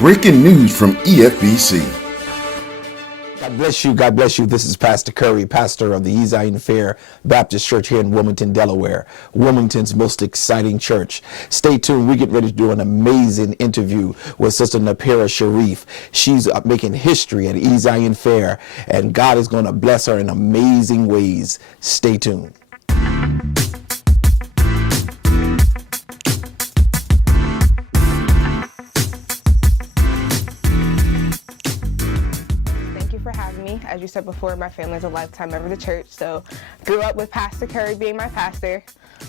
Breaking news from EFBC. God bless you. God bless you. This is Pastor Curry, pastor of the Ezion Fair Baptist Church here in Wilmington, Delaware, Wilmington's most exciting church. Stay tuned. We get ready to do an amazing interview with Sister Napiera Sharif. She's making history at Ezion Fair, and God is going to bless her in amazing ways. Stay tuned. As you said before, my family is a lifetime member of the church, so grew up with Pastor Curry being my pastor.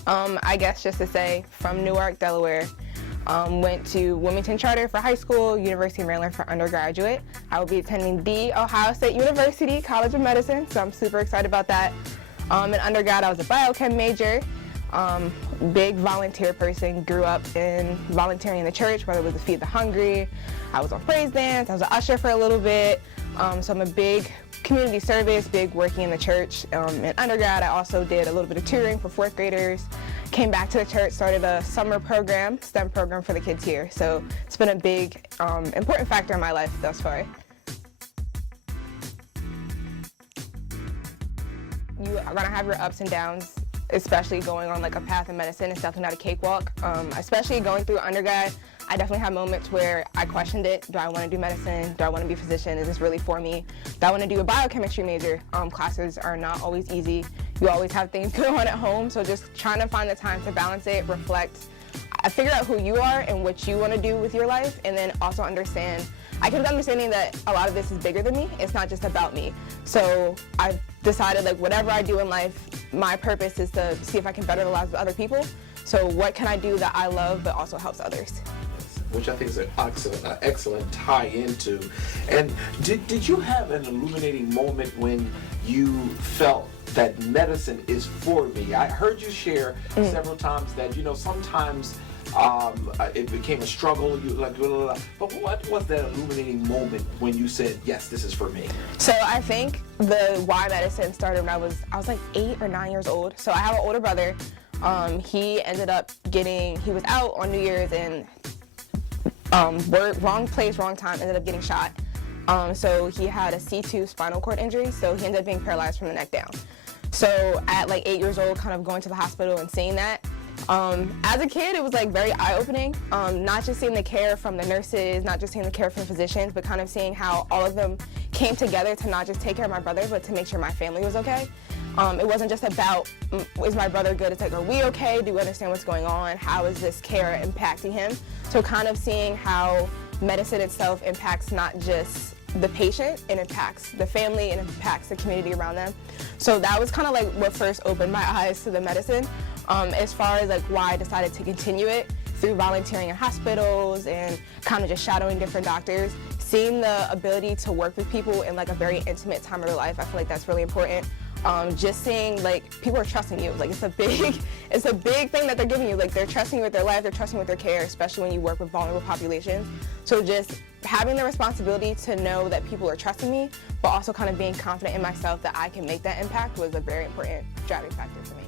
I guess just to say, from Newark, Delaware, went to Wilmington Charter for high school, University of Maryland for undergraduate. I will be attending the Ohio State University College of Medicine, so I'm super excited about that. In undergrad, I was a biochem major. Big volunteer person, grew up in volunteering in the church, whether it was to feed the hungry. I was on praise dance, I was an usher for a little bit. So I'm a big community service, big working in the church. In undergrad, I also did a little bit of tutoring for fourth graders. Came back to the church, started a summer program, STEM program for the kids here. So it's been a big, important factor in my life thus far. You are gonna have your ups and downs, especially going on like a path in medicine. It's definitely not a cakewalk. Especially going through undergrad, I definitely had moments where I questioned it. Do I want to do medicine? Do I want to be a physician? Is this really for me? Do I want to do a biochemistry major? Classes are not always easy. You always have things going on at home, so just trying to find the time to balance it, reflect, figure out who you are and what you want to do with your life, and then also understand. I came to understanding that a lot of this is bigger than me. It's not just about me. So I've decided, like, whatever I do in life, my purpose is to see if I can better the lives of other people. So what can I do that I love but also helps others? Which I think is an excellent tie into. And did you have an illuminating moment when you felt that medicine is for me? I heard you share several times that, sometimes it became a struggle. You like, blah, blah, blah. But what was that illuminating moment when you said, yes, this is for me? So I think the why medicine started when I was like 8 or 9 years old. So I have an older brother. He ended up he was out on New Year's and wrong place, wrong time, ended up getting shot. So he had a C2 spinal cord injury, so he ended up being paralyzed from the neck down. So at like 8 years old, kind of going to the hospital and seeing that, as a kid, it was like very eye-opening, not just seeing the care from the nurses, not just seeing the care from the physicians, but kind of seeing how all of them came together to not just take care of my brother, but to make sure my family was okay. It wasn't just about, is my brother good? It's like, are we okay? Do we understand what's going on? How is this care impacting him? So kind of seeing how medicine itself impacts not just the patient, it impacts the family, and it impacts the community around them. So that was kind of like what first opened my eyes to the medicine. As far as like why I decided to continue it, through volunteering in hospitals and kind of just shadowing different doctors, seeing the ability to work with people in like a very intimate time of their life, I feel like that's really important. Just seeing like people are trusting you, like it's a big thing that they're giving you. Like they're trusting you with their life, they're trusting you with their care, especially when you work with vulnerable populations. So just having the responsibility to know that people are trusting me, but also kind of being confident in myself that I can make that impact was a very important driving factor for me.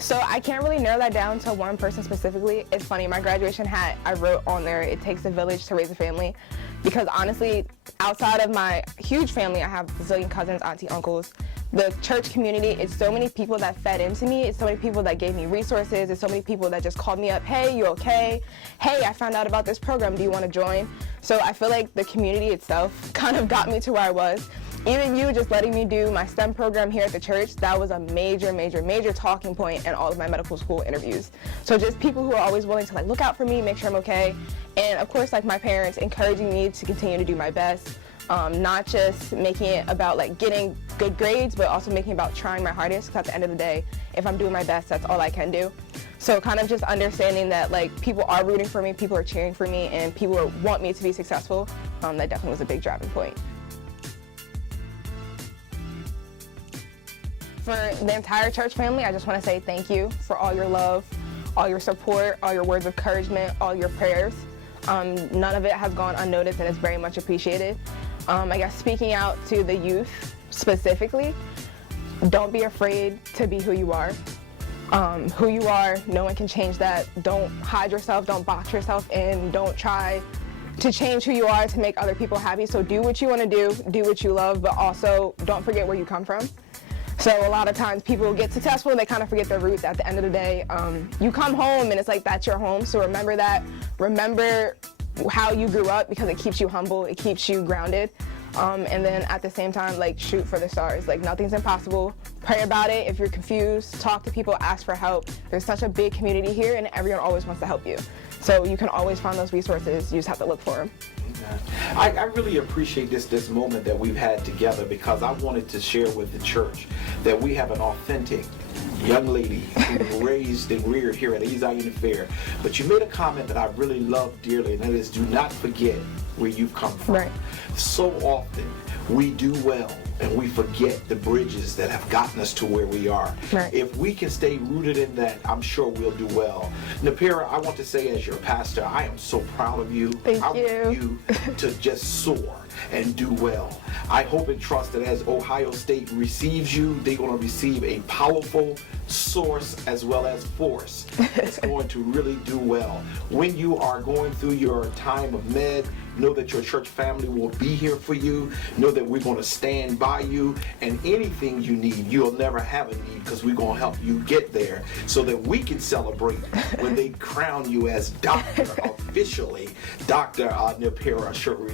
So I can't really narrow that down to one person specifically. It's funny, my graduation hat, I wrote on there, it takes a village to raise a family. Because honestly, outside of my huge family, I have a zillion cousins, auntie, uncles. The church community, it's so many people that fed into me. It's so many people that gave me resources. It's so many people that just called me up, hey, you okay? Hey, I found out about this program, do you want to join? So I feel like the community itself kind of got me to where I was. Even you just letting me do my STEM program here at the church, that was a major, major, major talking point in all of my medical school interviews. So just people who are always willing to like look out for me, make sure I'm okay. And of course, like my parents encouraging me to continue to do my best. Not just making it about like getting good grades, but also making it about trying my hardest, because at the end of the day, if I'm doing my best, that's all I can do. So kind of just understanding that like people are rooting for me, people are cheering for me, and people want me to be successful, that definitely was a big driving point. For the entire church family, I just want to say thank you for all your love, all your support, all your words of encouragement, all your prayers. None of it has gone unnoticed and is very much appreciated. I guess speaking out to the youth specifically, don't be afraid to be who you are. who you are. No one can change that. Don't hide yourself. Don't box yourself in. Don't try to change who you are to make other people happy. So do what you want to do what you love, but also don't forget where you come from. So a lot of times people get successful and they kind of forget their roots. At the end of the day, you come home and it's like that's your home. So remember that. Remember how you grew up, because it keeps you humble. It keeps you grounded. And then at the same time, like, shoot for the stars. Like, nothing's impossible. Pray about it. If you're confused, talk to people, ask for help. There's such a big community here and everyone always wants to help you. So you can always find those resources. You just have to look for them. I really appreciate this moment that we've had together, because I wanted to share with the church that we have an authentic young lady who raised and reared here at Ezion Fair. But you made a comment that I really love dearly, and that is, do not forget where you've come from. Right. So often we do well and we forget the bridges that have gotten us to where we are. Right. If we can stay rooted in that, I'm sure we'll do well. Napiera, I want to say, as your pastor, I am so proud of you. Thank I you. want you to just soar and do well. I hope and trust that as Ohio State receives you, they're going to receive a powerful source as well as force. It's going to really do well. When you are going through your time of med, know that your church family will be here for you. Know that we're going to stand by you, and anything you need, you'll never have a need, because we're going to help you get there so that we can celebrate when they crown you as doctor, officially, Dr. Napiera Sheard.